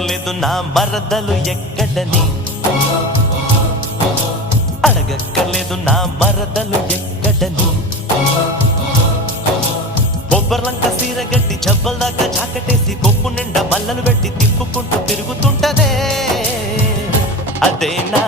అడగక్కర్లేదు నా మరదలు ఎక్కడని, అడగక్కర్లేదు నా మరదలు ఎక్కడని. బొబ్బర్లంక సీరగట్టి జబ్బల్దాకా జాకటేసి కొప్పు నిండా మల్లలు పెట్టి తిప్పుకుంటూ తిరుగుతుంటదే, అదే నా